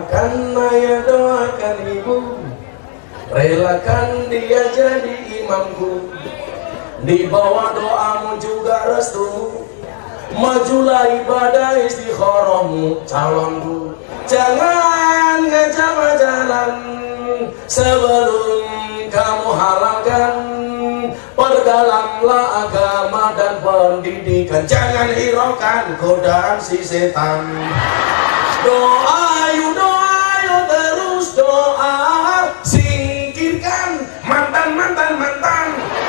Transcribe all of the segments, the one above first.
doakan ayah, doakan ibu, relakan dia jadi imamku. Di bawah doamu juga restumu, majulah ibadah istikharahmu calonku. Jangan ngajak jalan sebelum kamu halalkan. Perdalamlah agama dan pendidikan, jangan hiraukan godaan si setan. Doa yuk terus doa, singkirkan mantan,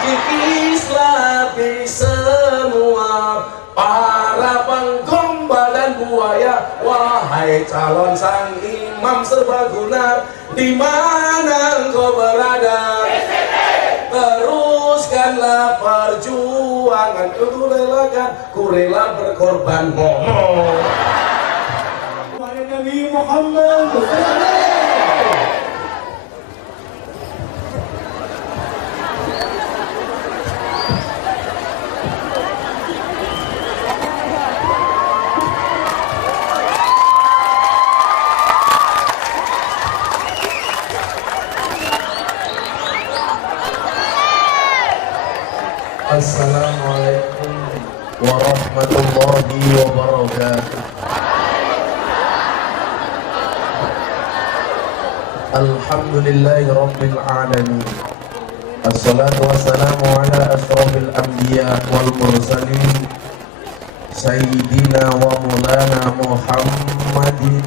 kikislah semua para penggombal dan buaya. Wahai calon sang imam serbaguna, di mana engkau berada? Teruskanlah perjuangan, ku rela berkorban. Nabi Muhammad. Assalamualaikum warahmatullahi wabarakatuh. Alhamdulillahi rabbil alamin. Assalatu wassalamu ala ashrafil anbiya wal mursalin, sayyidina wa maulana Muhammadin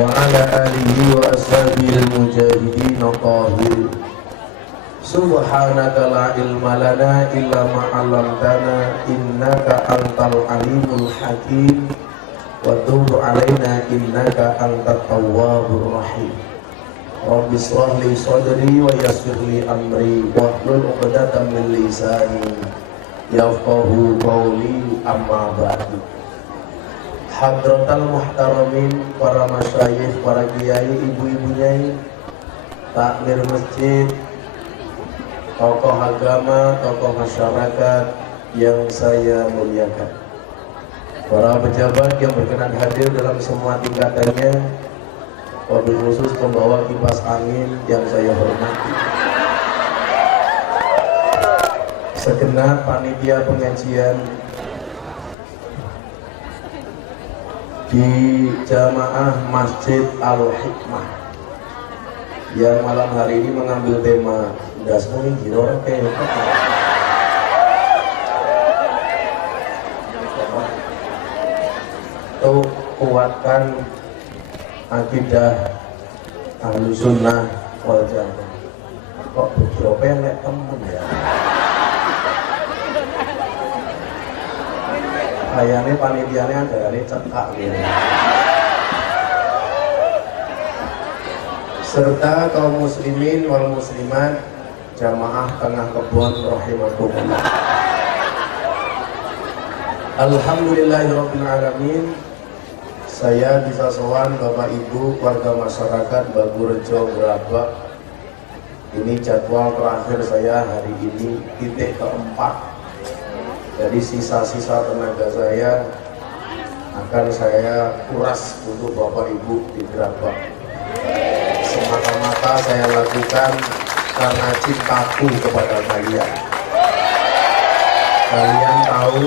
wa ala alihi wa ashabihi al-mujahidin tahirin. Subhanaka la ilma lana illa ma 'allamtana innaka antal alimul hakim wa tub 'alaina innaka antat tawwabur rahim. Rabbi shrah li sadri wa yassir li amri wahlul 'uqdatam min lisani yafqahu qawli, amma ba'du. Hadratal muhtaramin, para masyayikh, para kiai, ibu-ibu nyai, takmir masjid, tokoh agama, tokoh masyarakat yang saya muliakan, para pejabat yang berkenan hadir dalam semua tingkatannya, wabil khusus pembawa kipas angin yang saya hormati, segenap panitia pengajian di Jamaah Masjid Al-Hikmah yang malam hari ini mengambil tema dasmu ini giro tuh kuatkan akidah ahlu sunnah wal jamaah. Kok beberapa yang lihat temen ya, kayaknya panitianya ada ini cekak gitu. Serta kaum muslimin wal muslimat jamaah tengah kebun rahimakumullah. Alhamdulillahirabbil alamin. Saya bisa sowan Bapak Ibu warga masyarakat Bagurejo Gerabak. Ini jadwal terakhir saya hari ini, titik keempat. Jadi sisa-sisa tenaga saya akan saya kuras untuk Bapak Ibu di Gerabak. Semata-mata saya lakukan karena cintaku kepada kalian. Kalian tahu,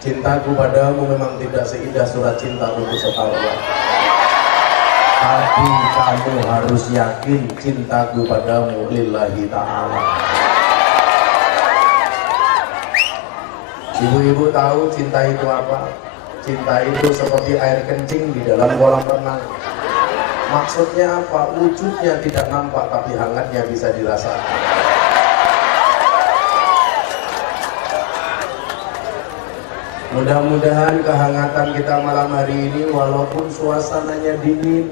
cintaku padamu memang tidak seindah surat cinta untuk separuh. Tapi kamu harus yakin cintaku padamu lillahi ta'ala. Ibu-ibu tahu cinta itu apa? Cinta itu seperti air kencing di dalam kolam renang. Maksudnya apa? Wujudnya tidak nampak, tapi hangatnya bisa dirasakan. Mudah-mudahan kehangatan kita malam hari ini, walaupun suasananya dingin,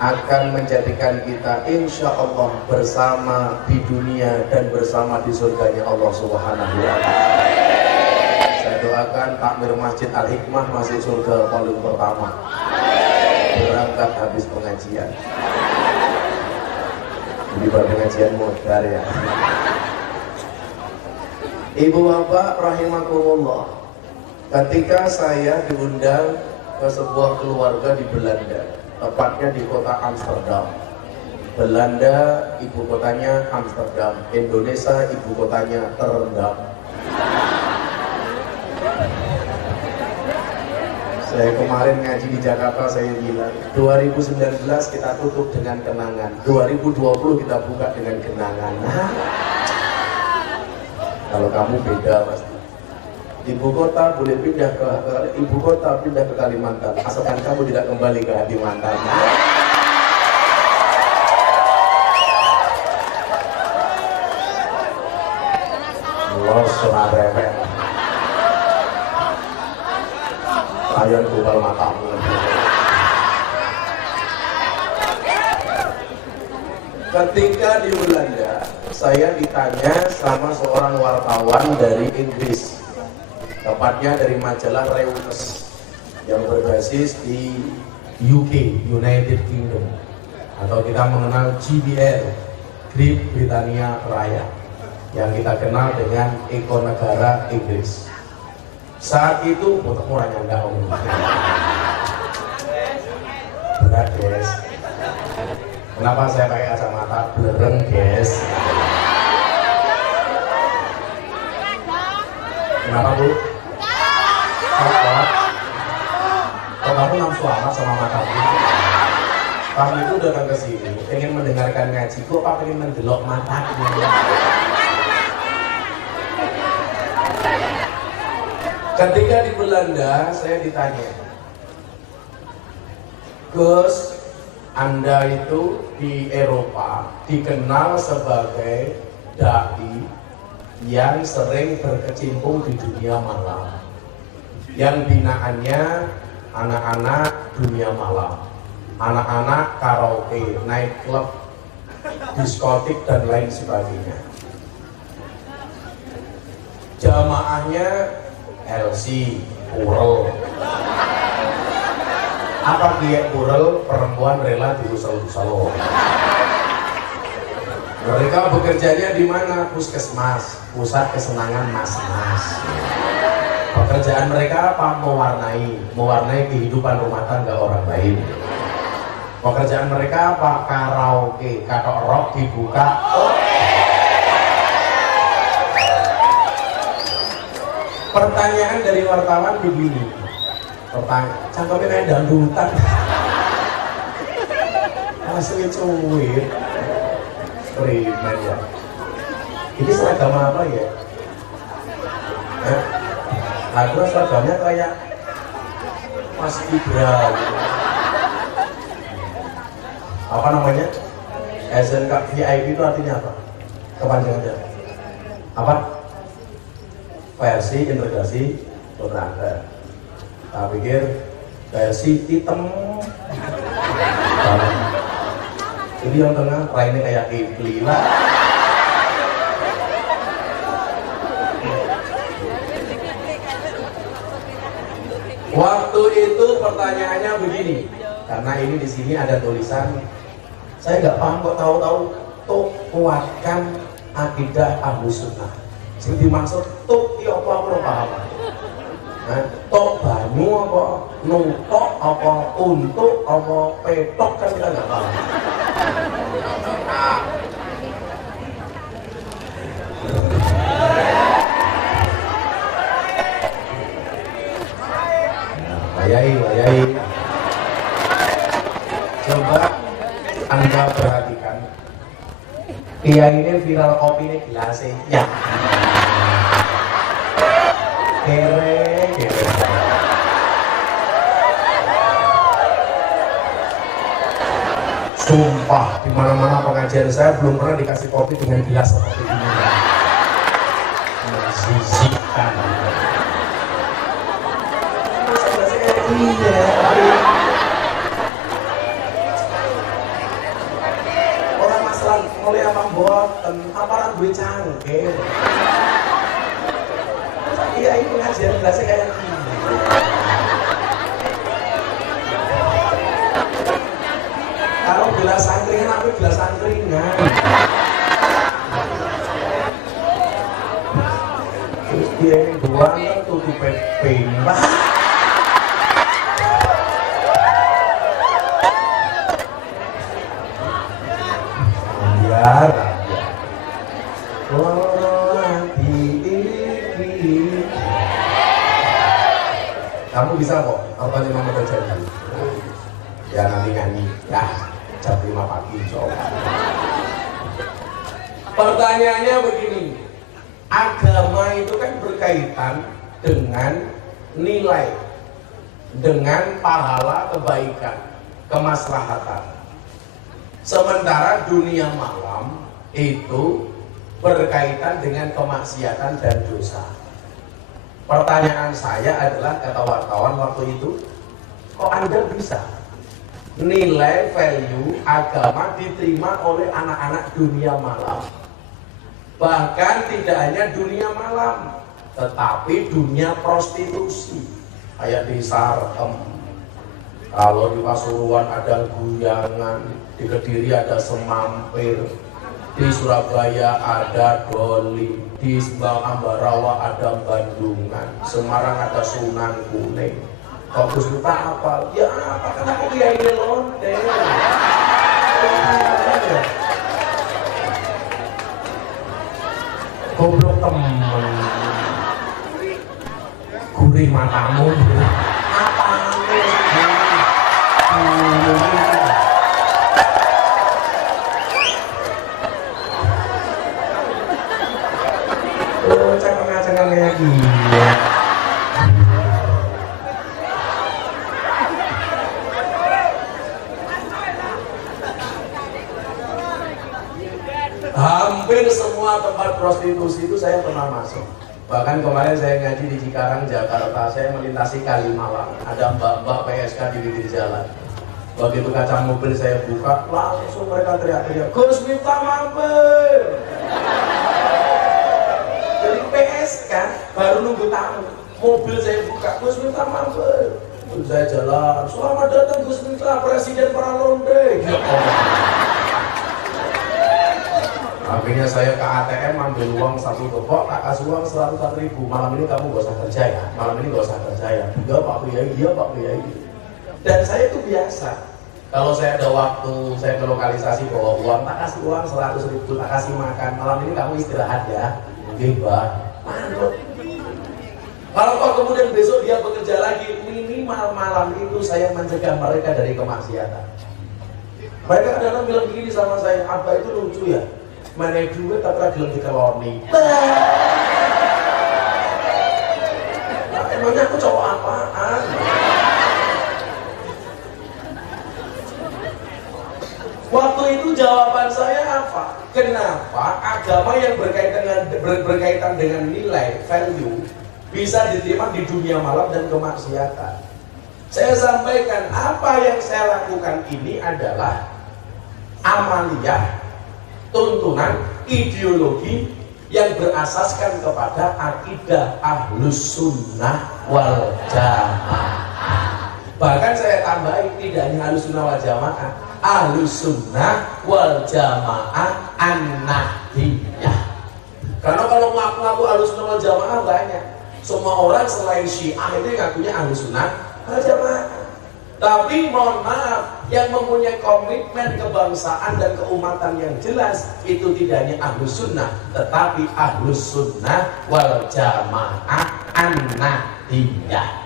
akan menjadikan kita insya Allah bersama di dunia dan bersama di surganya Allah Subhanahu wa Ta'ala. Saya doakan takmir Masjid Al-Hikmah masih surga paling pertama, berangkat habis pengajian. Di pengajian modar ya. Ibu bapak rahimakumullah, ketika saya diundang ke sebuah keluarga di Belanda, tepatnya di kota Amsterdam. Belanda ibu kotanya Amsterdam, Indonesia ibu kotanya terendam. Saya kemarin ngaji di Jakarta, saya bilang 2019 kita tutup dengan kenangan, 2020 kita buka dengan kenangan. Kalau kamu beda pasti. Ibu kota boleh pindah ke ibu kota, pindah ke Kalimantan, asalkan kamu tidak kembali ke Kalimantan. Los sonarepet. Ayam kubal matamu. Ketika di Belanda, saya ditanya sama seorang wartawan dari Inggris, tepatnya dari majalah Reuters yang berbasis di UK, United Kingdom, atau kita mengenal GBR, Great Britania Raya, yang kita kenal dengan Eko Negara Inggris. Saat itu untuk orangnya enggak omong. Berat guys. Kenapa saya pakai kacamata? Blereng guys. Kenapa bu? Apa? Oh kamu nafsu amat sama mataku. Kamu itu datang ke sini pengen mendengarkan ngaji, kok apa pengen mendelok mataku? Ketika di Belanda, saya ditanya, Gus, Anda itu di Eropa dikenal sebagai dai yang sering berkecimpung di dunia malam, yang binaannya anak-anak dunia malam, anak-anak karaoke, nightclub, diskotik dan lain sebagainya. Jamaahnya LC, Urel. Apa dia Urel? Perempuan rela diusel-usel. Mereka bekerjanya di mana? Puskesmas, pusat kesenangan mas-mas. Pekerjaan mereka apa? Mewarnai kehidupan rumah tangga orang lain. Pekerjaan mereka apa? Karaoke, katok rock dibuka. Pertanyaan dari wartawan begini, cangkemnya kayak dangdutan, hasilnya cuit, keren ya. Ini seragam apa ya? Aku seragamnya kayak Mas Ibra gitu. Apa namanya? SNK VIP itu artinya apa? Kepanjangannya apa? Versi integrasi berangkat. Tak pikir versi hitam. Ini yang tengah lainnya kayak iblis lah. Waktu itu pertanyaannya begini, karena ini di sini ada tulisan, saya nggak paham kok tahu-tahu tuh kuatkan akidah Ahlus Sunnah. Jadi dimaksud tuh iya apa aku paham. Tok banyu apa nutok apa untuk apa petok kan kita nggak paham. Wayai. Coba Anda perhatikan. Kiai ini viral kopi ini gelasnya. Ya. Kere. Sumpah, di mana-mana pengajian saya belum pernah dikasih kopi dengan gelas seperti ini. Mensisihkan. Iya. Orang masalah mulai apa boten, aparat gue cangkir. Iya ini pengajian gelasnya kayak gini. Kalau gelas angkringan, aku gelas angkringan. Terus dia yang buang kan tutup pimbah. memang ada janji. Ya nanti nyanyi, ya jam 5 pagi insyaallah. Pertanyaannya begini, agama itu kan berkaitan dengan nilai, dengan pahala kebaikan, kemaslahatan. Sementara dunia malam itu berkaitan dengan kemaksiatan dan dosa. Pertanyaan saya adalah, kata wartawan waktu itu, kok Anda bisa nilai value agama diterima oleh anak-anak dunia malam? Bahkan tidak hanya dunia malam, tetapi dunia prostitusi. Kayak di Sarkem, kalau di Pasuruan ada Guyangan, di Kediri ada Semampir, di Surabaya ada Doli, di Ambarawa ada Bandungan, Semarang ada Sunan Kuning. Kok Gus Miftah apa? Ya apa, kan aku kiai lonte. Goblok temen, gurih matamu. Cengeng-cengeng kayak gini. Hampir semua tempat prostitusi itu saya pernah masuk. Bahkan kemarin saya ngaji di Cikarang, Jakarta, saya melintasi Kalimalang. Ada mbak-mbak PSK di pinggir jalan. Begitu kaca mobil saya buka, langsung mereka teriak-teriak, Gus Miftah mampir. Jadi PSK baru nunggu tamu. Mobil saya buka, Gus Miftah mampir. Terus saya jalan, selamat datang Gus Miftah, Presiden Paralonde. Akhirnya saya ke ATM ambil uang 1 gepok, tak kasih uang 100.000. Malam ini kamu gak usah kerja ya, malam ini gak usah kerja ya. Iya Pak Kiai, iya Pak Kiai. Dan saya itu biasa. Kalau saya ada waktu, saya ke lokalisasi bawa uang, tak kasih uang 100.000, tak kasih makan. Malam ini kamu istirahat ya. Oke Pak. Manut. Kalau kok kemudian besok dia bekerja lagi, minimal malam itu saya mencegah mereka dari kemaksiatan. Mereka kadang-kadang bilang begini sama saya, apa itu lucu ya? Mana duit tak pernah gelem dikeloni. Nah, emangnya aku cowok apaan? Waktu itu jawaban saya apa? Kenapa agama yang berkaitan dengan nilai, value bisa diterima di dunia malam dan kemaksiatan? Saya sampaikan apa yang saya lakukan ini adalah amaliyah, tuntunan ideologi yang berasaskan kepada akidah Ahlus Sunnah wal Jamaah. Bahkan saya tambahin, tidak hanya Ahlus Sunnah wal Jamaah, Ahlus Sunnah wal Jamaah An-Nahdiyah. Karena kalau ngaku-ngaku Ahlus Sunnah wal Jamaah banyak. Semua orang selain Syiah itu ngakunya Ahlus Sunnah wal Jamaah. Tapi mohon maaf, yang mempunyai komitmen kebangsaan dan keumatan yang jelas itu tidak hanya Ahlus Sunnah, tetapi Ahlus Sunnah wal Jamaah An-Nahdiyah.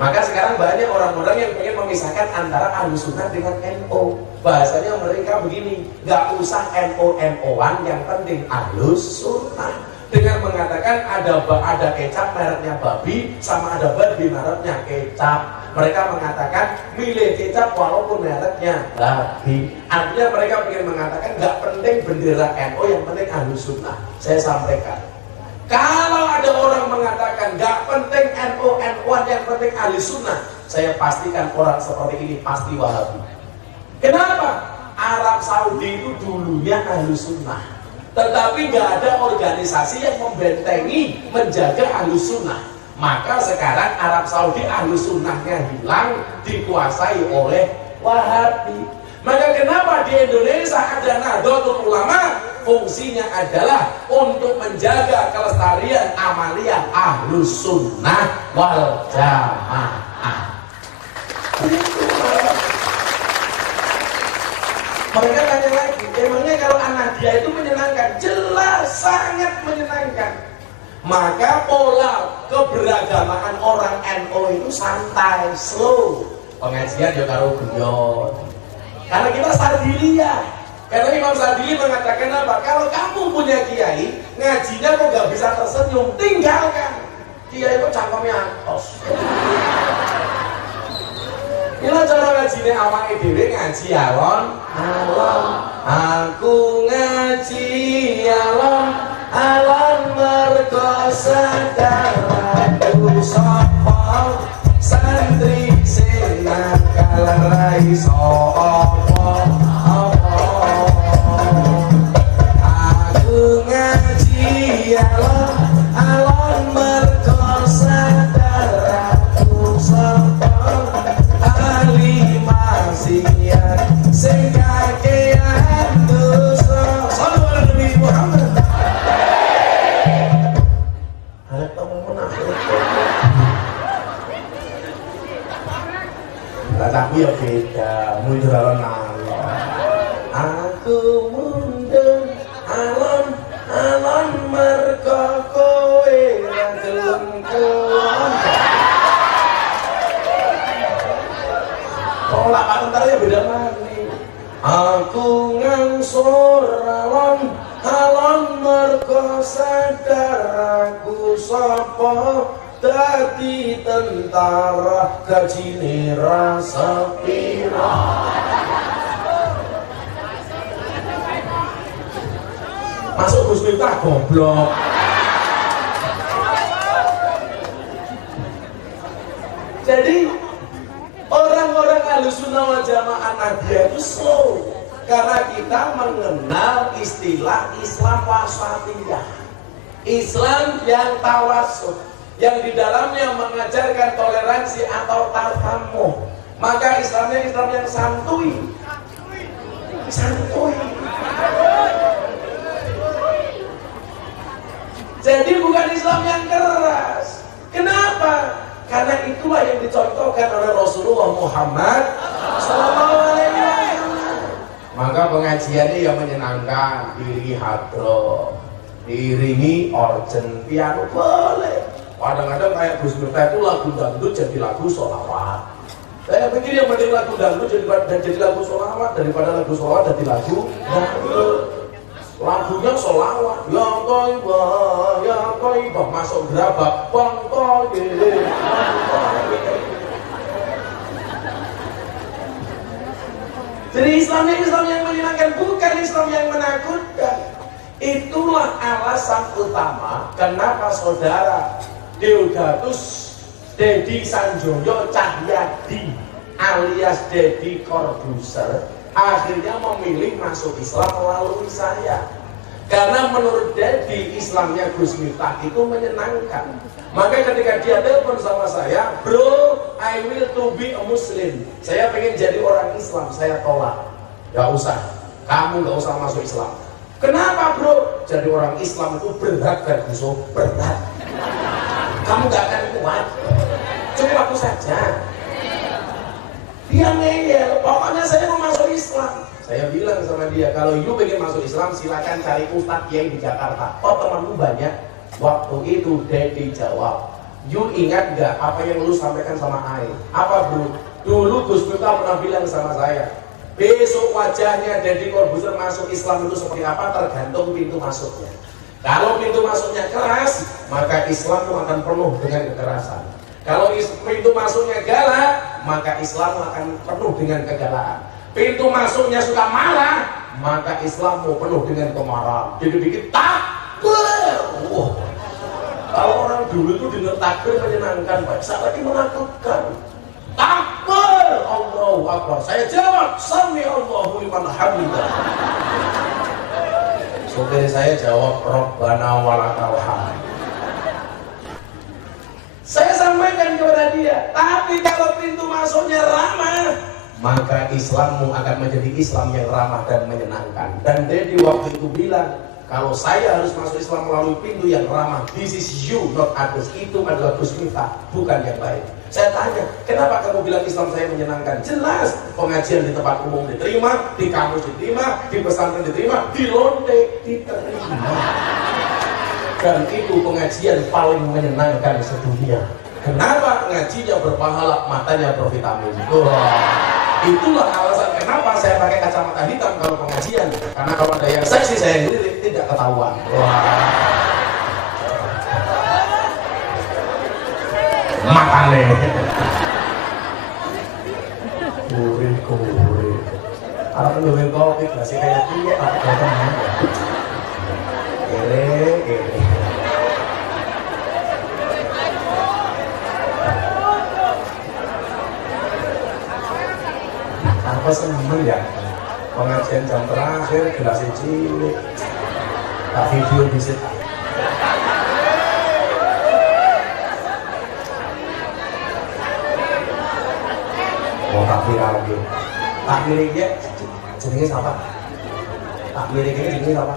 Maka sekarang banyak orang-orang yang pengen memisahkan antara Ahlus Sunnah dengan NO. Bahasanya mereka begini, gak usah NO-NO-an, yang penting Ahlus Sunnah. Dengan mengatakan ada kecap mereknya babi, sama ada babi mereknya kecap. Mereka mengatakan milih kecap walaupun mereknya babi. Artinya mereka ingin mengatakan gak penting bendera NO, yang penting Ahlus Sunnah. Saya sampaikan, kalau ada orang mengatakan gak penting NO, NO-an, yang penting Ahlus Sunnah, saya pastikan orang seperti ini pasti Wahabi. Kenapa? Arab Saudi itu dulunya Ahlus Sunnah, tetapi gak ada organisasi yang membentengi, menjaga Ahlus Sunnah. Maka sekarang Arab Saudi Ahlus Sunnahnya hilang, dikuasai oleh Wahabi. Maka kenapa di Indonesia ada Nahdlatul Ulama? Fungsinya adalah untuk menjaga kelestarian amaliyah Ahlus Sunnah wal Jamaah. Mereka tanya lagi, emangnya kalau An-Nahdiyah itu menyenangkan? Jelas sangat menyenangkan. Maka pola keberagamaan orang NU itu santai, slow. Pengajian ya karo guyon. Karena kita Sadiliyah. Karena Imam Sadili mengatakan apa? Kalau kamu punya kiai, ngajinya kok gak bisa tersenyum, tinggalkan. Kiai kok cangkemnya atos. Inilah cara ngajinya awake dhewe ngaji alon. Aku ngaji alon mergo sadaraku sapa santri sing nakal ra iso apa. Aku ngaji alon mergo sadaraku sapa ahli maksiat sing kakean dosa. Sallallahu alaihi Muhammad. Ada kamu menang. Lah tapi ya beda, mundur alon. Aku mundur alon mergo kowe ra gelem kelon. Tolak antar ya beda mani. Aku ngangsur alon mergo sadar aku sapa dadi tentara gajine ra sepira. Masuk Gus Miftah goblok. Jadi orang-orang Ahlussunnah wal Jamaah Nahdiyah itu slow karena kita mengenal istilah Islam wasatiyah, Islam yang tawasud, yang di dalamnya mengajarkan toleransi atau tasamuh. Maka Islamnya Islam yang santuy. Jadi bukan Islam yang keras. Kenapa? Karena itulah yang dicontohkan oleh Rasulullah Muhammad SAW. Maka pengajiannya yang menyenangkan, diiringi hadroh, diiringi organ piano boleh. Kadang-kadang kayak Gus Miftah itu lagu dangdut jadi lagu sholawat. Saya pikir yang mending lagu dangdut jadi lagu sholawat daripada lagu sholawat jadi lagu dangdut. Lagunya sholawat, ya toibah, masuk gerabak, bang toibah. Jadi Islam yang menyenangkan, bukan Islam yang menakutkan. Itulah alasan utama kenapa saudara Deodatus Dedi Sanjoyo Cahyadi alias Dedi Corbuzier akhirnya memilih masuk Islam melalui saya. Karena menurut Dedi, Islamnya Gus Miftah itu menyenangkan. Maka ketika dia telepon sama saya, bro, I will to be a Muslim. Saya pengen jadi orang Islam, saya tolak. Gak usah, kamu gak usah masuk Islam. Kenapa bro? Jadi orang Islam itu berat dan Guso, berat. Kamu gak akan kuat. Cuma aku saja. Dia ngeyel, pokoknya saya mau masuk Islam. Saya bilang sama dia, kalau you pengen masuk Islam silakan cari Ustadz Kiai di Jakarta. Oh temanmu banyak. Waktu itu Dedi jawab, you ingat gak apa yang lu sampaikan sama Ai? Apa bro? Dulu Gus Miftah pernah bilang sama saya, besok wajahnya Dedi Corbuzier masuk Islam itu seperti apa tergantung pintu masuknya. Kalau pintu masuknya keras, maka Islam akan penuh dengan kekerasan. Kalau pintu masuknya galak, maka Islam akan penuh dengan kegalakan. Pintu masuknya suka marah, maka Islammu penuh dengan kemarahan. Jadi bikin takbir. Kalau orang dulu itu dengar takbir menyenangkan, Pak. Saat lagi menakutkan. Takbir, Allahu Akbar. Saya jawab, Sami Allahu liman hamidah. Supir saya jawab, Rabbana walakal hamd. Saya sampaikan kepada dia, tapi kalau pintu masuknya ramah, maka Islammu akan menjadi Islam yang ramah dan menyenangkan. Dan Dedi waktu itu bilang, kalau saya harus masuk Islam melalui pintu yang ramah, this is you, not others. Itu adalah Gus Miftah, bukan yang lain. Saya tanya, kenapa kamu bilang Islam saya menyenangkan? Jelas, pengajian di tempat umum diterima, di kampus diterima, di pesantren diterima, di lonte diterima. Dan itu pengajian paling menyenangkan sedunia. Kenapa? Ngajinya berpahala, matanya bervitamin. Itulah alasan kenapa saya pakai kacamata hitam kalau pengajian. Karena kalau ada yang seksi saya lirik tidak ketahuan. Makane. Kuri. Kalau pengen kopi gelasnya kayak piye Pak datang ya. Gere. Apa seneng ya? Pengajian jam terakhir gelasnya cilik. Tak video visit. Tak viral lagi. Tak miriknya jenenge siapa? Tak miriknya jenenge siapa?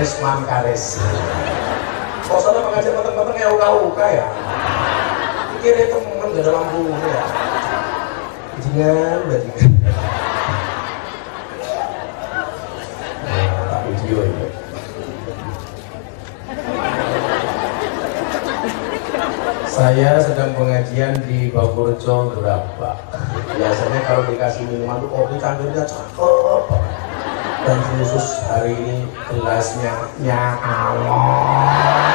Risman Karis. Kok sana pengajian penting-penting ya uka-uka ya? Pikirnya temen gak ada lampunya ya? Jangan berarti. Tak video ini. Saya sedang pengajian di Bagurejo berapa? Biasanya kalau dikasih minuman tuh kopi cangkirnya cakep. Dan khusus hari ini gelasnya Allah.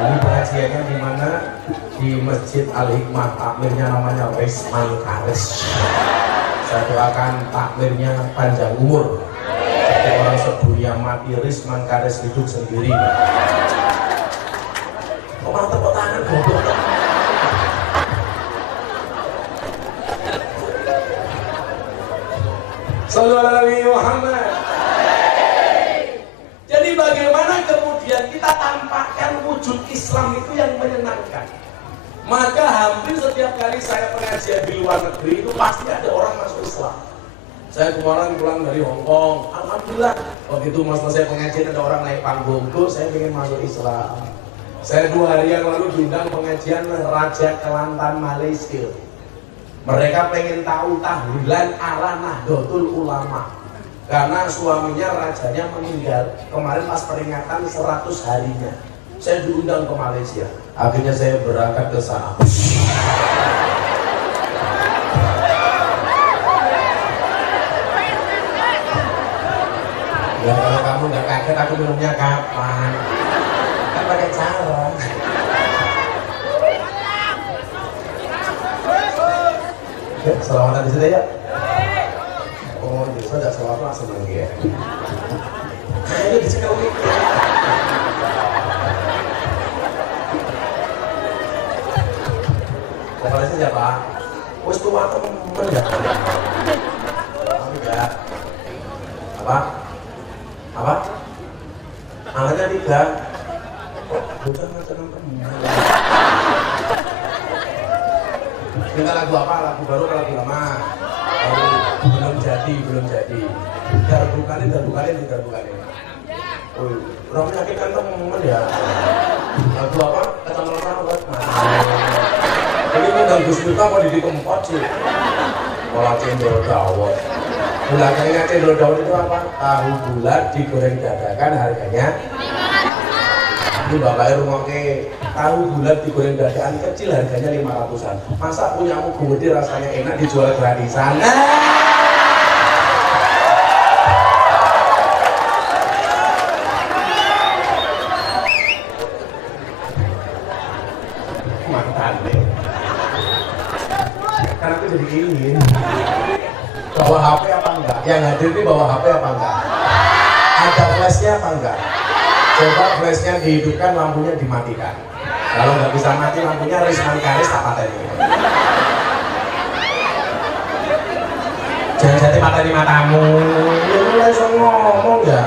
Ini pengajiannya di mana? Di Masjid Al-Hikmah. Takmirnya namanya Risman Karis. Saya doakan takmirnya panjang umur. Jadi orang sedunia mati, Risman Karis hidup sendiri. Orang tepuk tangan goblok. Sallallahu alaihi Muhammad. Jadi bagaimana kemudian kita tampakkan wujud Islam itu yang menyenangkan. Maka hampir setiap kali saya pengajian di luar negeri itu pasti ada orang masuk Islam. Saya kemarin pulang dari Hong Kong, alhamdulillah. Waktu itu mas saya pengajian ada orang naik panggung, tuh saya ingin masuk Islam. Saya 2 hari yang lalu diundang pengajian Raja Kelantan Malaysia. Mereka pengen tahu tahlilan ala Nahdlatul Ulama. Karena suaminya rajanya meninggal kemarin pas peringatan 100 harinya. Saya diundang ke Malaysia. Akhirnya saya berangkat ke sana. Ya kalau kamu nggak kaget aku minumnya kapan? Kan pakai cara. Ya, selamatan di sini ya. Oh, bisa tidak selamat langsung lagi ya. Kayaknya di sini unik. Kepalanya siapa? Wes tua temen ya. Kamu ya. Apa? Anaknya 3. Bukan macam temen. Minta lagu apa? Lagu baru atau lagu lama? Belum jadi. Darbukanin. Oh, orang penyakit kan temen ya. Lagu apa? Kecamatan apa? Ini undang Gus Miftah kok di tempat sih. Malah cendol dawet. Belakangnya cendol dawet itu apa? Tahu bulat digoreng dadakan harganya. Ini bapaknya rumah ke tahu bulat digoreng dadakan kecil harganya 500-an. Masa punyamu gede rasanya enak dijual gratisan? Karena aku jadi ingin bawa HP apa enggak? Yang hadir ini bawa HP apa enggak? Ada flashnya apa enggak? Coba flashnya dihidupkan, lampunya dimatikan. Kalau nggak bisa mati lampunya, Risman Karis tak pateni. Jangan jadi pateni matamu. Ini langsung ngomong ya.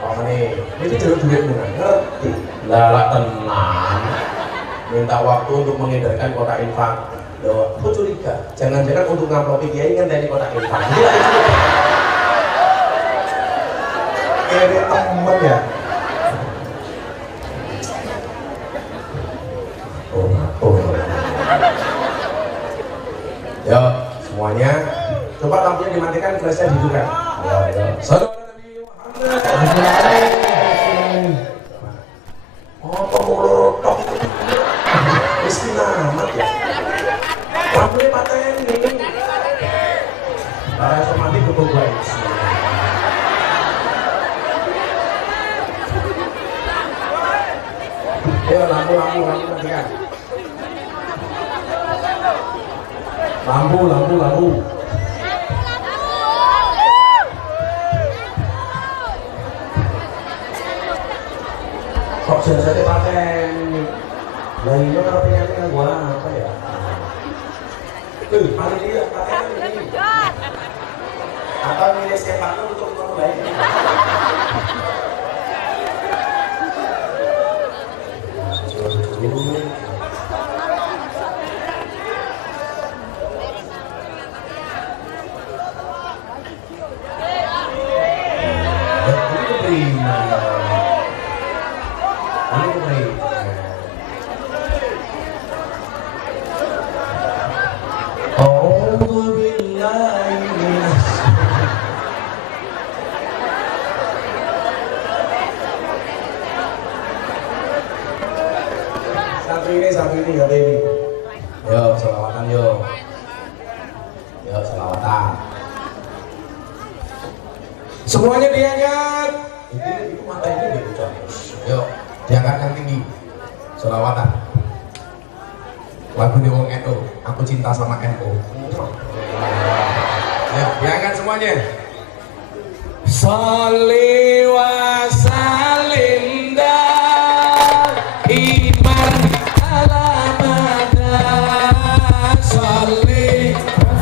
Oh ini jeruk duitmu ngerti? Lala tenang. Minta waktu untuk mengedarkan kotak infak. Loh, aku curiga. Jangan-jangan untuk ngamplopi kiai kan dari kotak infak. Gila itu. Ini temen ya. Oh. Ya, semuanya. Coba lampunya lampunya dimatikan, flashnya dihidupkan. Sallallahu alaihi Muhammad. Oh, pemulung tok. Miskin amat ya. Lampunya paten nih. Para somati butuh baik. Ayo lampu matikan. Lampu. Kok jasanya paten? Lah ini kalau penyanyi gua apa ya? Paling dia paten ini. Atau milih siapa untuk memulai? Satu ini ya baby. Yo selawatan yo. Selawatan. Semuanya diangkat. Itu mata ini gitu. Yo diangkat yang tinggi. Selawatan. Lagu di Wong NU. Aku cinta sama NU. Ya diangkat semuanya. Sholli wa sallim iman Salli wa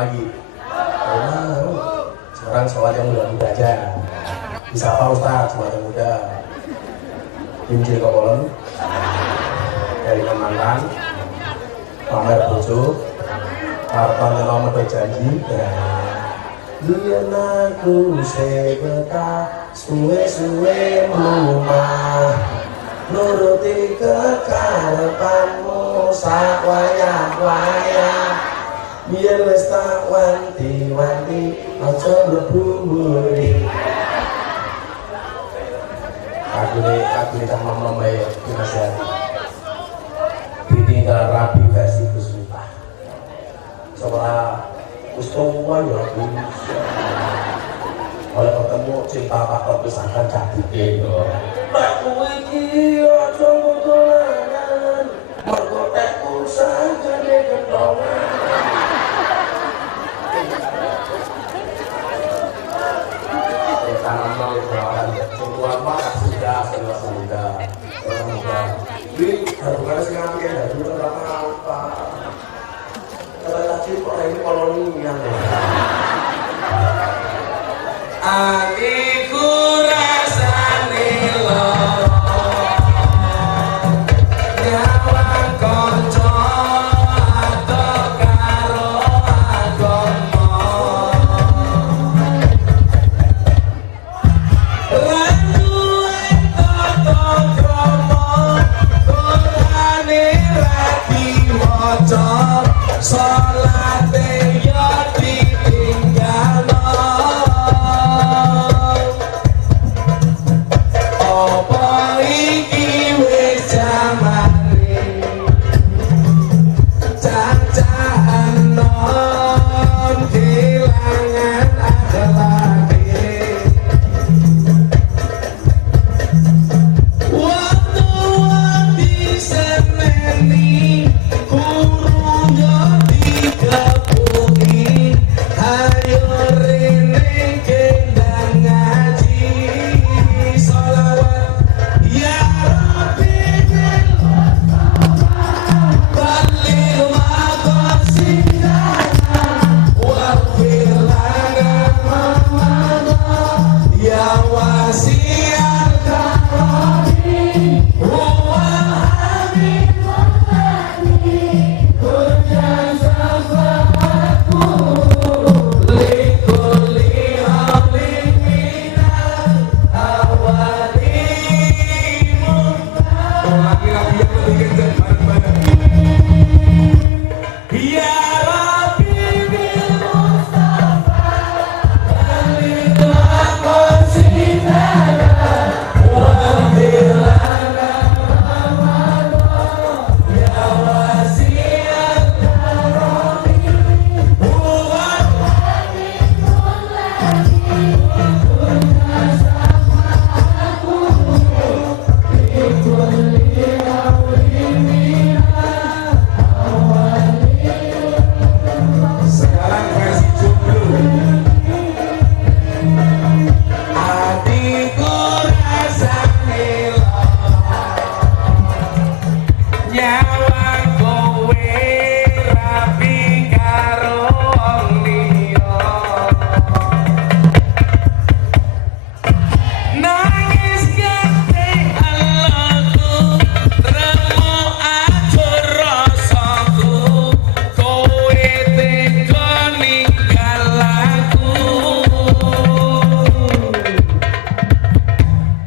lagi. Sekarang sholat yang muda-muda aja. Bisa apa Ustaz, sholat yang muda. Injil ke kolon dari mantan, pamer bojo, kapan nomor berjanji. Biar aku sebeta suwe-suwe rumah, nuruti kekarepanmu sak wayah-wayah. Biar wis tak wanti-wanti aja mlebu mburi. Aku ini tak mau membayar dinasihati. Ditinggal rapi versi Gusmita. Setelah Gustowa ya oleh ketemu cinta tak terpisahkan jadi gitu. Tak kuwi iki aja ngotolanan, mergo tekku sajane kentongan. Tanam nol kawan, semua apa sudah. Jadi harusnya sekarang kayak dari berapa apa? Kalau tadi kok ini kolonial ya. Atiku rasane lara, nyawang kanca adoh karo agama. Salate yo ditinggalno, apa iki wis jamane cacahan non kelangan akhlake. Waktu diseneni kurung yo dikepungi, ayo rene kendang ngaji sholawat ya Rabbi balil maqasidana waghfir lana ya wasi'al karami huwa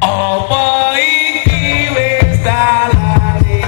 Apa iki wis dalane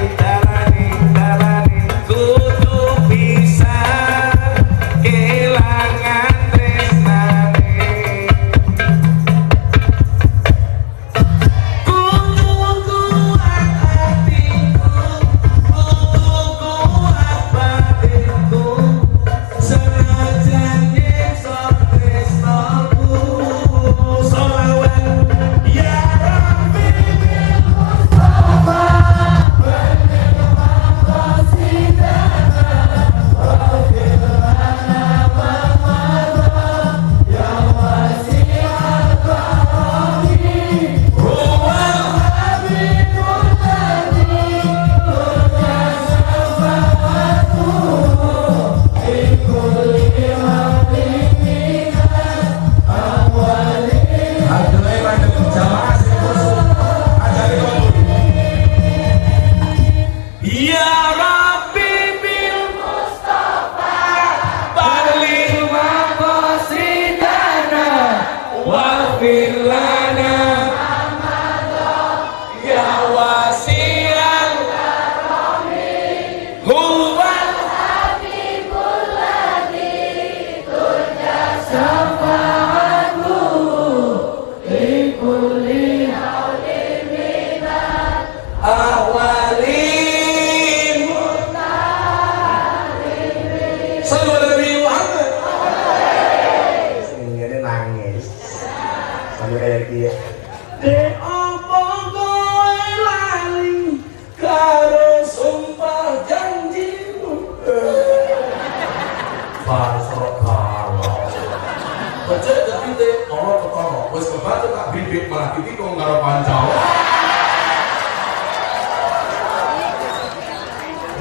karo kanca.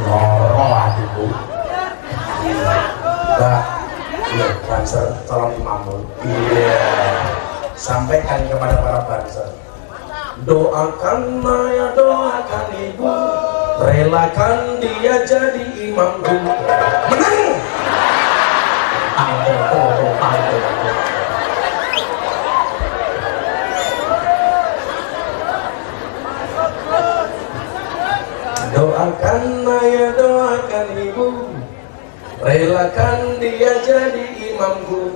Loro hatiku. Mbak, iya, banser calon imammu. Iya, sampaikan kepada para banser. Doakan Maya, doakan ibu, relakan dia jadi imamku. Menang! Doakan Maya, doakan ibu, relakan dia jadi imamku.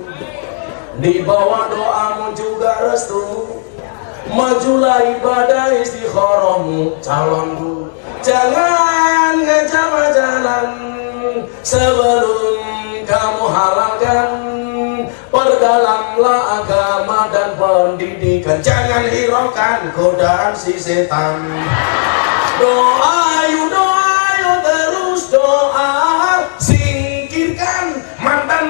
Di bawah doamu juga restumu, majulah ibadah istikharahmu calonku. Jangan ngecap jalan sebelum kamu halalkan. Perdalamlah agama dan pendidikan, jangan hiraukan godaan si setan. Doa yuk terus doa, singkirkan mantan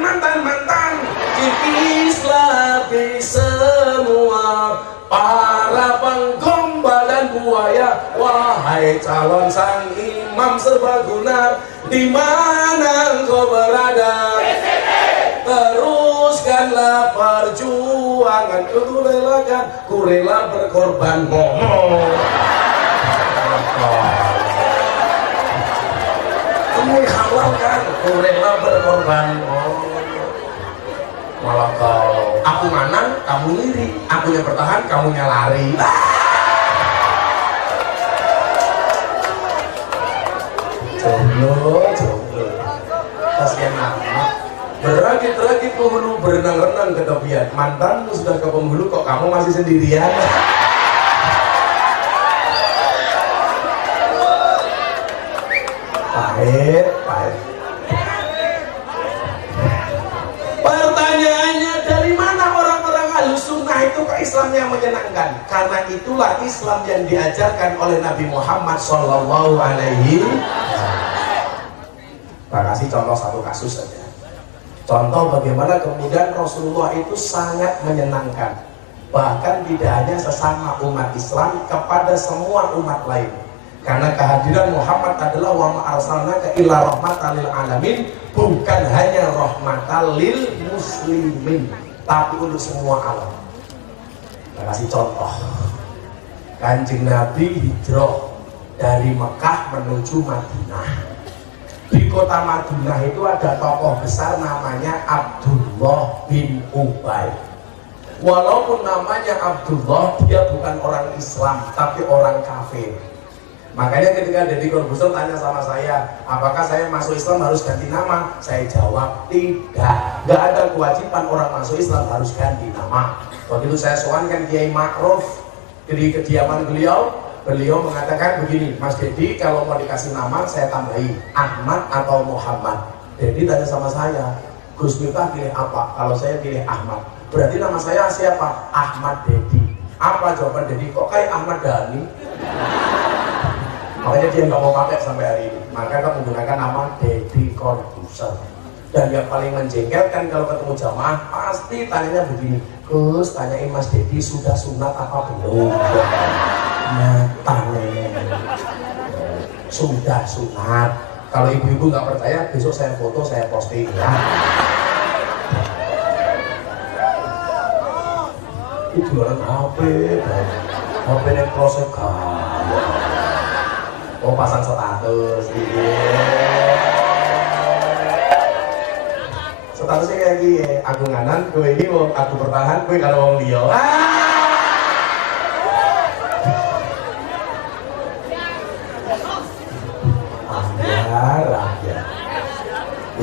kikislah semua para penggombal dan buaya. Wahai calon sang imam serbaguna, di mana engkau berada? Teruskanlah perjuangan, ku relakan, ku rela berkorban. Ngomong kamu halalkan, ku rela berkorban. Malah kau, aku nganan, kamu ngiri, akunya bertahan, kamunya lari. Jomblo, kasihan amat. Berakit-rakit penghulu, berenang-renang ke tepian. Mantanmu sudah ke penghulu, kok kamu masih sendirian? Pahit. Pertanyaannya, dari mana orang-orang Ahlussunnah itu ke Islam yang menyenangkan? Karena itulah Islam yang diajarkan oleh Nabi Muhammad SAW. Saya kasih contoh satu kasus saja. Contoh bagaimana kemudian Rasulullah itu sangat menyenangkan, bahkan tidak hanya sesama umat Islam, kepada semua umat lain. Karena kehadiran Muhammad adalah wa ma arsalnaka illa rahmatan lil alamin, bukan hanya rahmatan lil muslimin, tapi untuk semua alam. Saya kasih contoh. Kanjeng Nabi hijrah dari Mekah menuju Madinah. Di kota Madinah itu ada tokoh besar namanya Abdullah bin Ubay. Walaupun namanya Abdullah, dia bukan orang Islam, tapi orang kafir. Makanya ketika Deddy Corbuzier tanya sama saya, apakah saya masuk Islam harus ganti nama? Saya jawab, tidak. Gak ada kewajiban orang masuk Islam harus ganti nama. Waktu itu saya soalkan Kiai Ma'ruf di kediaman beliau mengatakan begini, Mas Deddy, kalau mau dikasih nama saya tambahi Ahmad atau Muhammad. Deddy tanya sama saya, Gus Miftah pilih apa? Kalau saya pilih Ahmad, berarti nama saya siapa? Ahmad Deddy. Apa jawaban Deddy? Kok kayak Ahmad Dhani? Makanya dia nggak mau pakai sampai hari ini. Maka kita menggunakan nama Deddy Corbuzier. Dan yang paling menjengkelkan kalau ketemu jamaah pasti tanyanya begini, Gus, tanyain Mas Deddy sudah sunat apa belum? Nyatanya sudah sunat. Kalau ibu-ibu nggak percaya, besok saya foto, saya posting ya. Itu jualan HP, HP yang proses kaya. Oh, pasang status, statusnya kayak gini, aku nganan, gue ini mau aku bertahan, gue kalau mau liyo.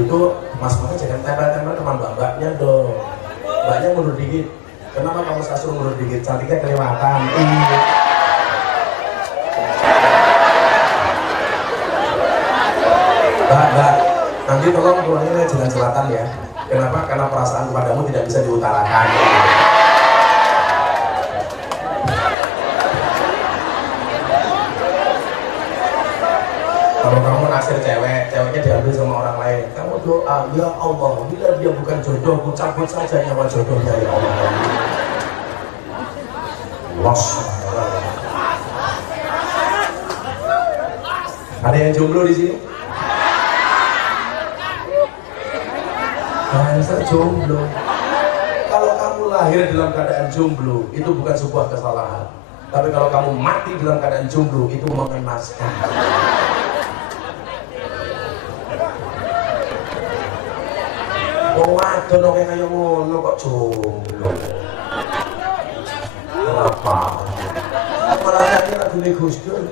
Itu mas makanya jangan tempel-tempel teman mbak-mbaknya dong. Mbaknya mundur dikit. Kenapa kamu suruh mundur dikit? Cantiknya kelewatan. Mbak, nanti tolong pulangnya jalan selatan ya. Kenapa? Karena perasaan padamu tidak bisa diutarakan. Kalau kamu naksir ceweknya diambil sama orang lain, kamu doa, ya Allah, bila dia bukan jodohku, cabut saja nyawa jodohnya ya Allah. Ada yang jomblo di sini? Saya jomblo. Kalau kamu lahir dalam keadaan jomblo, itu bukan sebuah kesalahan. Tapi kalau kamu mati dalam keadaan jomblo, itu mengenaskan. Oh, ada dong yang kayak ngono kok jomblo. Apa? Malah ini lagu nih Gus Dur.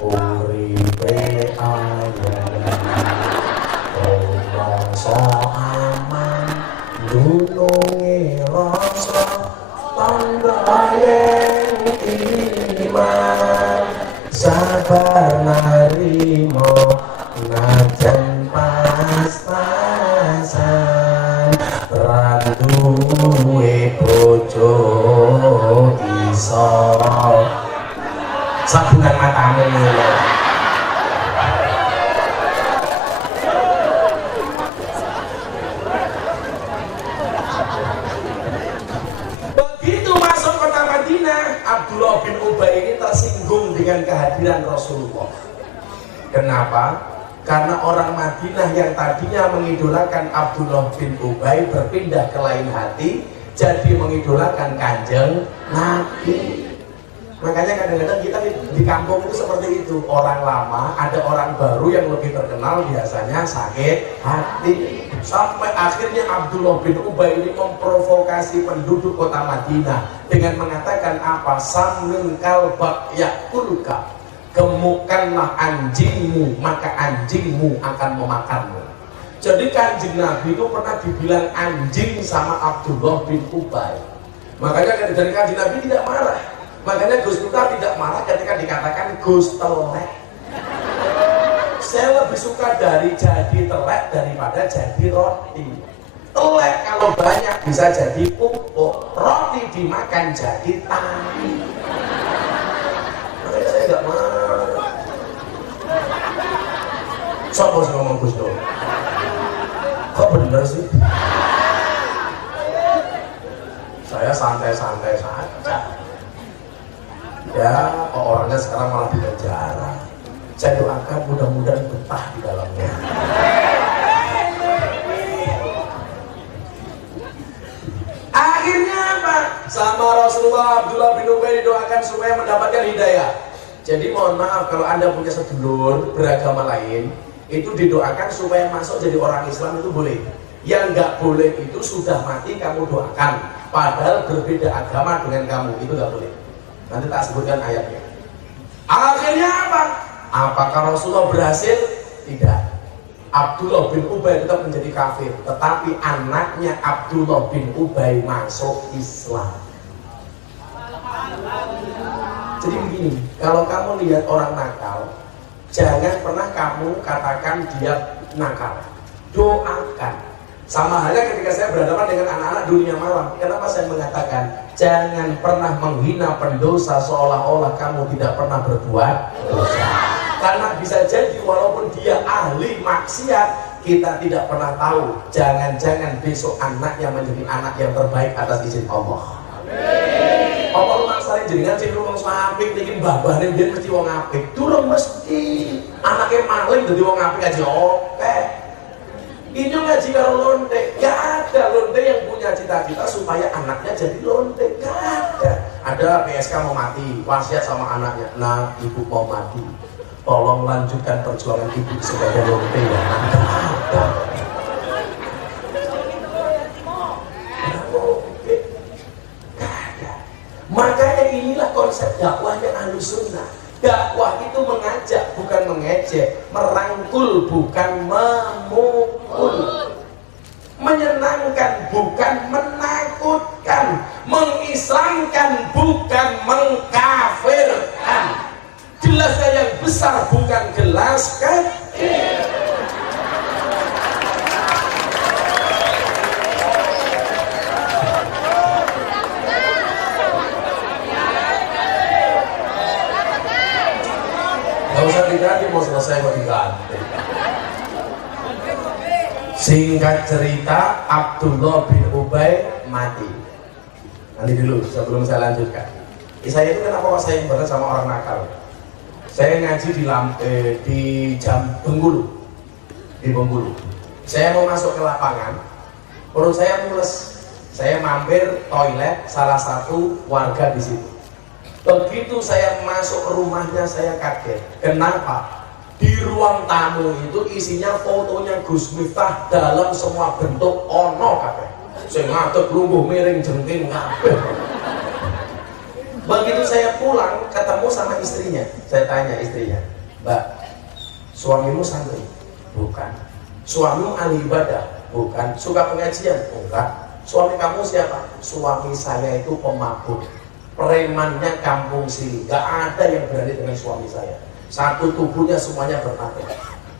Uripe ayam, so aman, dunungi rasa, tandayeng iman, sabar narimo, najan pas-pasan, randuwe bojo iso sabungan matamu. Begitu masuk kota Madinah, Abdullah bin Ubay ini tersinggung dengan kehadiran Rasulullah. Kenapa? Karena orang Madinah yang tadinya mengidolakan Abdullah bin Ubay berpindah ke lain hati, jadi mengidolakan Kanjeng Nabi. Makanya kadang-kadang kita di kampung itu seperti itu. Orang lama, ada orang baru yang lebih terkenal, biasanya sakit hati. Sampai akhirnya Abdullah bin Ubay ini memprovokasi penduduk kota Madinah dengan mengatakan apa? Sammin kalbak yakulka, gemukkanlah anjingmu, maka anjingmu akan memakanmu. Jadi Kanjeng Nabi itu pernah dibilang anjing sama Abdullah bin Ubay. Makanya dari Kanjeng Nabi tidak marah. Makanya Gus Miftah tidak marah ketika dikatakan Gus telek. Saya lebih suka dari jadi telek daripada jadi roti. Telek kalau banyak bisa jadi pupuk, roti dimakan jadi tai. Makanya saya tidak marah. Sopo sih ngomong Gus Dur? Kok bener sih? Saya santai-santai saja. Ya, orangnya sekarang malah di penjara. Saya doakan mudah-mudahan betah di dalamnya. Akhirnya apa? Sama Rasulullah, Abdullah bin Ubay didoakan supaya mendapatkan hidayah. Jadi mohon maaf kalau Anda punya sedulur beragama lain, itu didoakan supaya masuk jadi orang Islam itu boleh. Yang nggak boleh itu sudah mati kamu doakan, padahal berbeda agama dengan kamu, itu nggak boleh. Nanti tak sebutkan ayatnya. Akhirnya apa? Apakah Rasulullah berhasil? Tidak. Abdullah bin Ubay tetap menjadi kafir, tetapi anaknya Abdullah bin Ubay masuk Islam. Jadi begini, kalau kamu lihat orang nakal, jangan pernah kamu katakan dia nakal. Doakan. Sama halnya ketika saya berhadapan dengan anak-anak dunia malam, kenapa saya mengatakan jangan pernah menghina pendosa seolah-olah kamu tidak pernah berbuat dosa. Karena bisa jadi walaupun dia ahli maksiat, kita tidak pernah tahu. Jangan-jangan besok anaknya menjadi anak yang terbaik atas izin Allah. Apa lu maksudnya jenengan sing wong apik iki babane biyen mesti wong apik. Durung mesti. Anake maling dadi wong apik aja oke. Ini ngaji karo lonte, gak ada lonte yang punya cita-cita supaya anaknya jadi lonte, gak ada. Ada PSK mau mati, wasiat sama anaknya, nah ibu mau mati, tolong lanjutkan perjuangan ibu sebagai lonte ya. Ada. Gak ada. Makanya inilah konsep dakwahnya Ahlus Sunnah. Dakwah itu mengajak bukan mengejek, merangkul bukan memukul, menyenangkan bukan menakutkan, mengislamkan bukan mengkafirkan, gelasnya yang besar bukan gelas kecil. Gak usah diganti, mau selesai mau diganti. Singkat cerita, Abdullah bin Ubay mati. Nanti dulu sebelum saya lanjutkan. Saya itu kenapa kok saya berat sama orang nakal? Saya ngaji di Bengkulu, di Bengkulu. Saya mau masuk ke lapangan, perut saya mules. Saya mampir toilet salah satu warga di situ. Begitu saya masuk ke rumahnya, saya kaget. Kenapa? Di ruang tamu itu isinya fotonya Gus Miftah dalam semua bentuk ono kabeh. Sing ngadeg lungguh miring jengking kabeh. Begitu saya pulang ketemu sama istrinya, saya tanya istrinya, "Mbak, suamimu santri?" "Bukan." "Suamimu ahli ibadah?" "Bukan." "Suka pengajian?" "Enggak." "Suami kamu siapa?" "Suami saya itu pemabuk, premannya kampung sini, gak ada yang berani dengan suami saya. Satu tubuhnya semuanya bertato.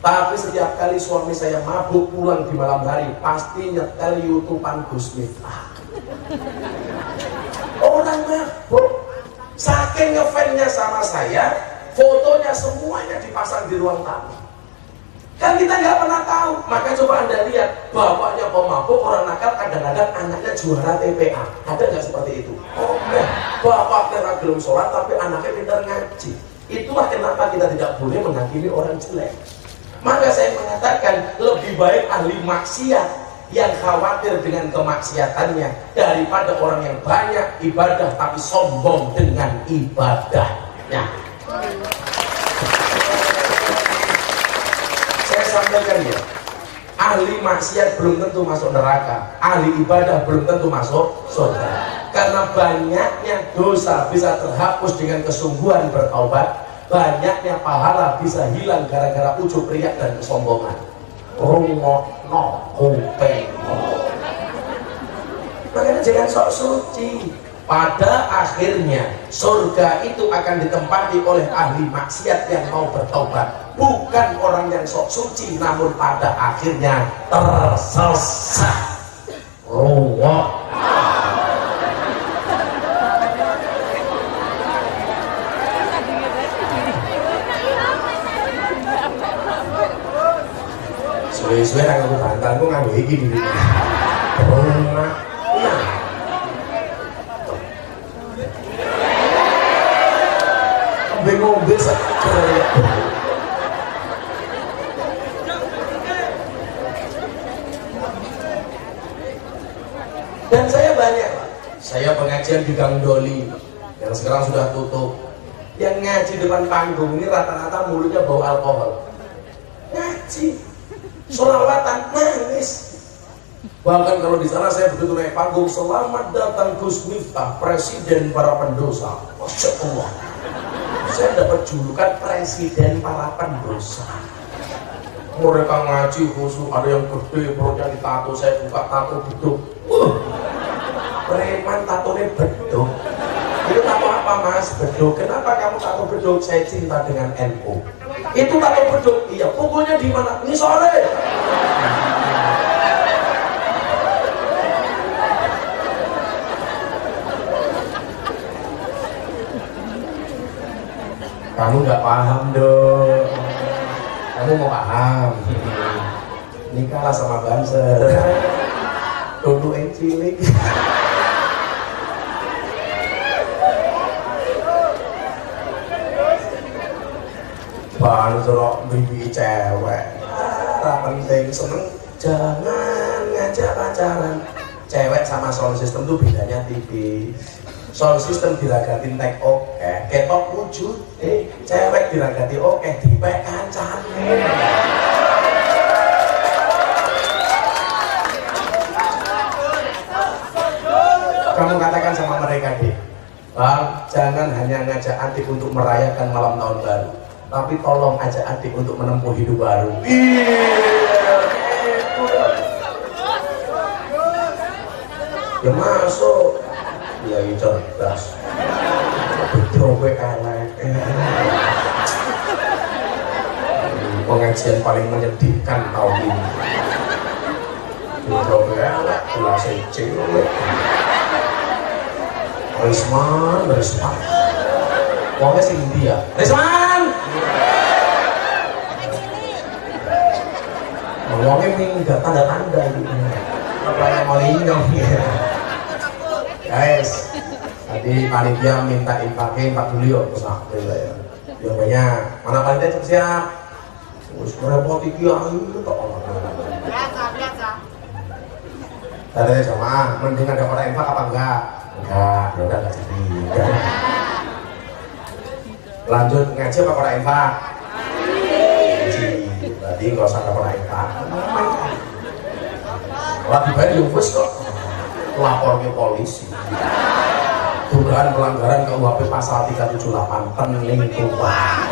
Tapi setiap kali suami saya mabuk pulang di malam hari, pasti nyetel YouTubean Gus Miftah." Orang mabuk, saking ngefansnya sama saya, fotonya semuanya dipasang di ruang tamu. Kan kita nggak pernah tahu. Maka coba Anda lihat, bapaknya pemabuk, orang nakal, kadang-kadang anaknya juara TPA. Ada nggak seperti itu? Oh enggak, bapaknya belum sholat tapi anaknya pintar ngaji. Itulah kenapa kita tidak boleh menghakimi orang jelek. Maka saya mengatakan lebih baik ahli maksiat yang khawatir dengan kemaksiatannya daripada orang yang banyak ibadah tapi sombong dengan ibadahnya. Saya sampaikan ya, ahli maksiat belum tentu masuk neraka, ahli ibadah belum tentu masuk surga. Karena banyaknya dosa bisa terhapus dengan kesungguhan bertaubat, banyaknya pahala bisa hilang gara-gara ujub riak dan kesombongan. Rungokno kuping. Makanya jangan sok suci. Pada akhirnya surga itu akan ditempati oleh ahli maksiat yang mau bertobat, bukan orang yang sok suci namun pada akhirnya tersesat. Rungokno. Suwe-suwe nang aku bantalku nganggo iki dulu. Rumah. Nah. Ngombe seger. Dan saya banyak. Saya pengajian di Gang Doli yang sekarang sudah tutup. Yang ngaji depan panggung ini rata-rata mulutnya bau alkohol. Ngaji. Sholawatan nangis. Bahkan kalau di sana saya begitu naik panggung, "Selamat datang Gus Miftah, presiden para pendosa." Masya Allah, saya dapat julukan presiden para pendosa. Mereka ngaji khusus, ada yang gede perutnya ditato, saya buka tato beduk. Preman tatonya beduk. Itu tato apa mas? Beduk. Kenapa kamu tato beduk? Saya cinta dengan NU. Itu tato beduk. Iya, pukulnya di mana? Ini sore. Kamu nggak paham dong. Kamu mau paham? Nikahlah sama Banser. Dulu yang cilik. Banser bibi cewek. Tak penting, seneng. Jangan ngajak pacaran. Cewek sama sound system tuh bedanya tipis. Sound system diragatin tek oke, ketok wujud. Cewek diragati oke, dipek kancane. Kamu katakan sama mereka deh, Bang, jangan hanya ngajak adik untuk merayakan malam tahun baru, tapi tolong ajak adik untuk menempuh hidup baru. Ya masuk, ya cerdas. Betul elek. Pengajian paling menyedihkan tahun ini. Betul elek, kelas cewek. Risman. Wongnya sing dia. Risman. Wongnya minggat tanda-tanda gitu. Apa yang mau linyong ya. Guys, tadi panitia minta infaknya 40 ya. Ya banyak. Mana panitia siap? Terus merepoti kiai tok. Biasa. Tadi sama, mending ada orang infak apa enggak? Enggak, ya udah enggak jadi. Lanjut ngaji apa orang infak? Ngaji. Berarti enggak usah ada orang infak. Lebih baik diurus kok. Lapor ke polisi. Dugaan pelanggaran KUHP pasal 378 penelingkupan.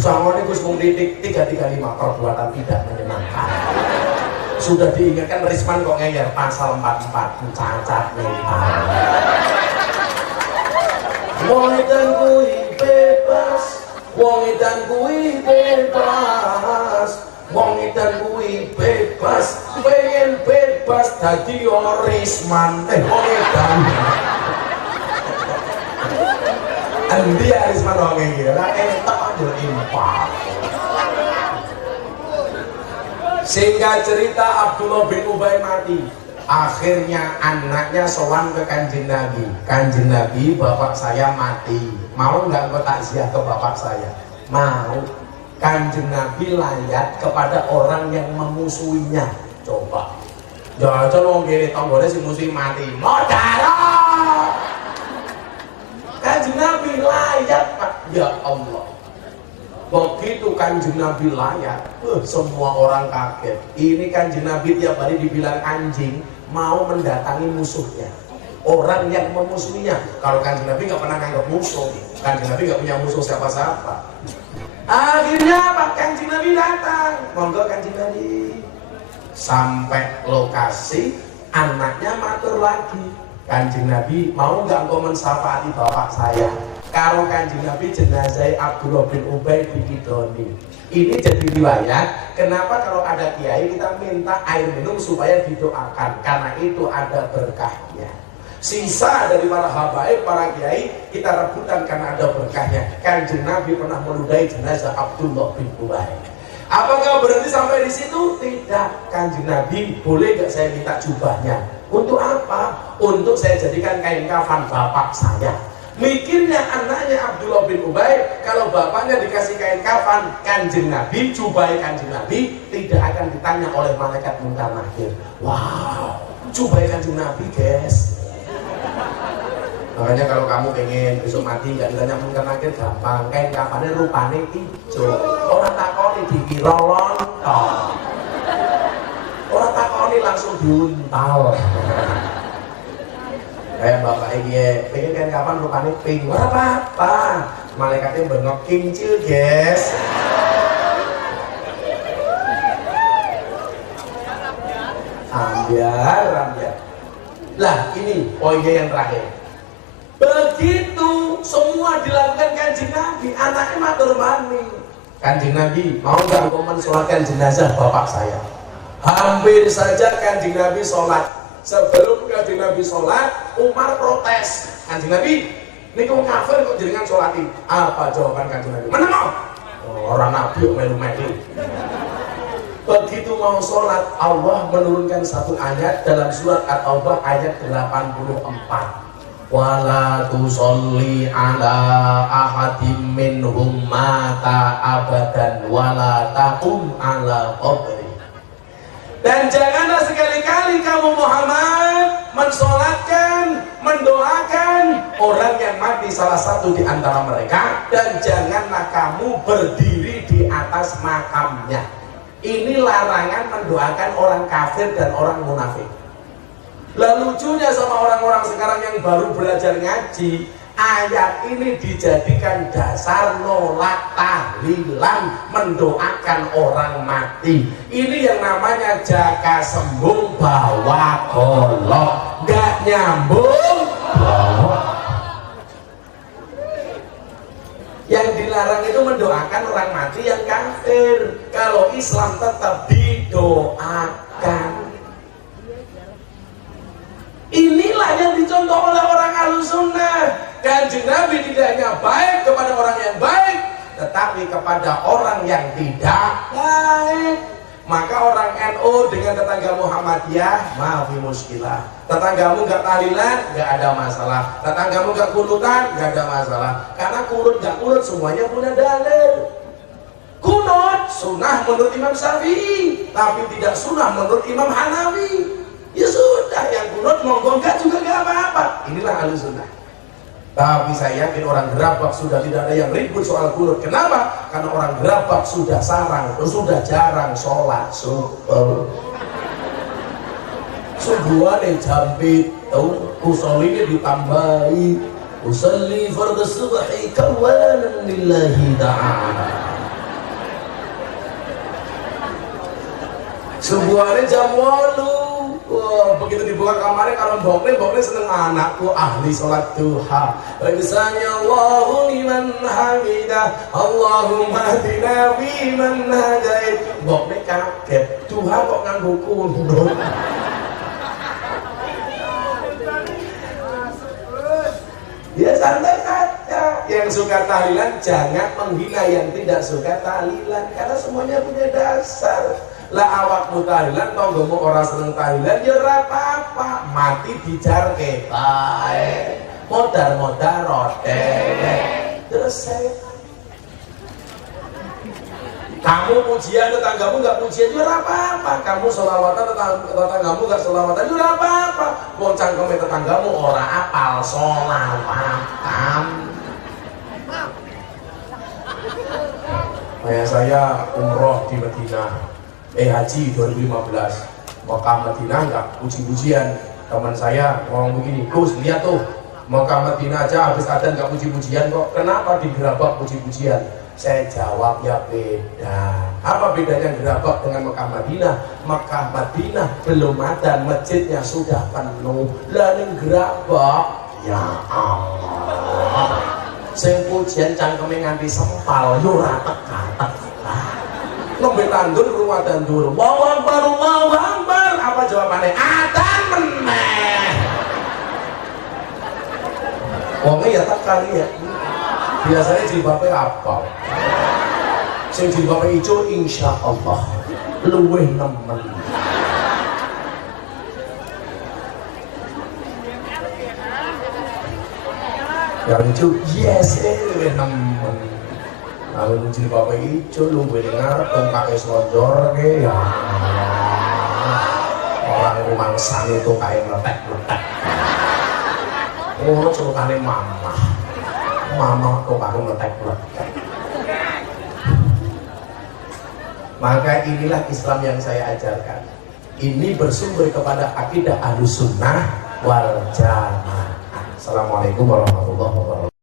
Sama ini Gus mung titik 335 perbuatan tidak menyenangkan. Sudah diingatkan Risman kok ngeyel pasal 44 cacat mental. Wong edan kuwi bebas, wong edan kuwi bebas, wong edan kuwi bebas, pengen bebas dadi Risman wong edan. Endi Risman wong iki ora entek aja impak. Singkat cerita Abdullah bin Ubay mati. Akhirnya anaknya sowan ke Kanjeng Nabi. Kanjeng Nabi, bapak saya mati. Mau nggak engkau takziah ke bapak saya? Mau. Kanjeng Nabi layat kepada orang yang memusuhinya. Coba. Jangan wong kene tanggane sing musuhi mati. Modal. Kanjeng Nabi layat, Pak. Ya Allah. Begitu Kanjeng Nabi layat, semua orang kaget. Ini Kanjeng Nabi tiap hari dibilang anjing, mau mendatangi musuhnya. Orang yang memusuhinya. Kalau Kanjeng Nabi nggak pernah nganggap musuh. Kanjeng Nabi nggak punya musuh siapa-siapa. Akhirnya Pak Kanjeng Nabi datang. Monggo Kanjeng Nabi. Sampai lokasi, anaknya matur lagi. Kanjeng Nabi, mau nggak engkau mensyafaati bapak saya? Kalau Kanjeng Nabi jenazah Abdullah bin Ubay dikidoni. Ini jadi riwayat. Kenapa kalau ada kiai kita minta air minum supaya didoakan? Karena itu ada berkahnya. Sisa dari para habaib, para kiai kita rebutan karena ada berkahnya. Kanjeng Nabi pernah meludahi jenazah Abdullah bin Ubay. Apakah berhenti sampai di situ? Tidak. Kanjeng Nabi, boleh nggak saya minta jubahnya? Untuk apa? Untuk saya jadikan kain kafan bapak saya. Mikirnya anaknya Abdullah bin Ubay, kalau bapaknya dikasih kain kafan Kanjeng Nabi, jubai Kanjeng Nabi tidak akan ditanya oleh malaikat munkar nakir. Wow, jubai Kanjeng Nabi guys. Makanya kalau kamu pengen besok mati nggak ditanya munkar nakir gampang, kain kafannya rupanya hijau. Orang takoni dikira lontong, orang takoni langsung diuntal. Kayak bapak ini pengen kan kapan rupanya pink, wah apa? Malaikatnya bengok kincil guys. Ambiar. Lah ini poinnya yang terakhir. Begitu semua dilakukan Kanjeng Nabi, anaknya matur mani. Kanjeng Nabi, mau nggak engkau mensolatkan jenazah bapak saya? Hampir saja Kanjeng Nabi sholat. Sebelum Kanjeng Nabi sholat, Umar protes. Kanjeng Nabi, ini kamu kafir kok jaringan sholatin? Apa jawaban Kanjeng Nabi? Mana mau? Orang Nabi melu-melu. Begitu mau sholat, Allah menurunkan satu ayat dalam surat At-Taubah ayat 84. Wala tusolli ala ahadim minhum mata abadan wala taqum ala qabri. Dan janganlah sekali-kali kamu Muhammad mensolatkan, mendoakan orang yang mati salah satu di antara mereka, dan janganlah kamu berdiri di atas makamnya. Ini larangan mendoakan orang kafir dan orang munafik. Lah lucunya sama orang-orang sekarang yang baru belajar ngaji, ayat ini dijadikan dasar nolak tahlilan, mendoakan orang mati. Ini yang namanya jaka sembung bawa golok, gak nyambung bawa. Yang dilarang itu mendoakan orang mati yang kafir. Kalau Islam tetap didoakan. Inilah yang dicontoh oleh orang Ahlussunnah. Kanjeng Nabi tidak hanya baik kepada orang yang baik, tetapi kepada orang yang tidak baik. Maka orang NU dengan tetangga Muhammadiyah, maafi muskilah. Tetanggamu nggak tahlilan, nggak ada masalah. Tetanggamu nggak kunutan, nggak ada masalah. Karena kunut nggak kunut semuanya punya dalil. Kunut sunnah menurut Imam Syafi'i, tapi tidak sunnah menurut Imam Hanafi. Ya sudah, yang kunut monggo enggak juga nggak apa-apa. Inilah Ahlussunnah. Tapi saya yakin orang Gerabak sudah tidak ada yang ribut soal kunut. Kenapa? Karena orang Gerabak sudah sudah jarang sholat subuh. Subuhane jampit, usoline ditambahi, usolli fardhu subhi kawanan lillahi ta'ala. Subuhane jam 8. Wah, begitu dibuka kamarnya kalau bokne seneng anakku ahli sholat duha. Misalnya Allahu liman hamidah, Allahumma hdina biman hadait. Bokne kaget, duha kok nganggo kunut. Ya santai saja. Yang suka tahlilan jangan menghina yang tidak suka tahlilan, karena semuanya punya dasar. Lah awakmu tahlilan tanggomu orang seneng tahlilan ya ora apa-apa, mati dijarke bae. Modar-modar rote. Selesai. Kamu pujian tetanggamu nggak pujian ya ora apa-apa. Kamu sholawatan tetanggamu nggak sholawatan ya ora apa-apa. Wong cangkeme tetanggamu ora apal sholawatan. Kayak saya umroh di Madinah. Haji 2015 Mekah Madinah nggak puji-pujian. Teman saya ngomong begini, Gus lihat tuh Mekah Madinah aja habis adzan nggak puji-pujian kok, kenapa di Gerabak puji-pujian? Saya jawab ya beda. Apa bedanya Gerabak dengan Mekah Madinah? Mekah Madinah belum ada, masjidnya sudah penuh. Lah ning Gerabak ya Allah sing pujian cangkeme nganti sempal yo ora teka-teka. Nembe tandur rumah tandur. Allahu Akbar, Allahu Akbar. Apa jawabannya? Adzan meneh. Wonge ya tak kali ya. Biasanya jilbabe apa? Sing jilbabe ijo insyaallah luwih nemen. Yang ijo yes luwih nemen. Kalau muncul bapak hijau, lu gue dengar dong pakai selonjor ke ya. Orang rumah sang itu kayak meletek-meletek. Oh, celukannya mama tuh pakai meletek-meletek. Maka inilah Islam yang saya ajarkan. Ini bersumber kepada akidah Ahlussunnah wal Jamaah. Assalamualaikum warahmatullahi wabarakatuh.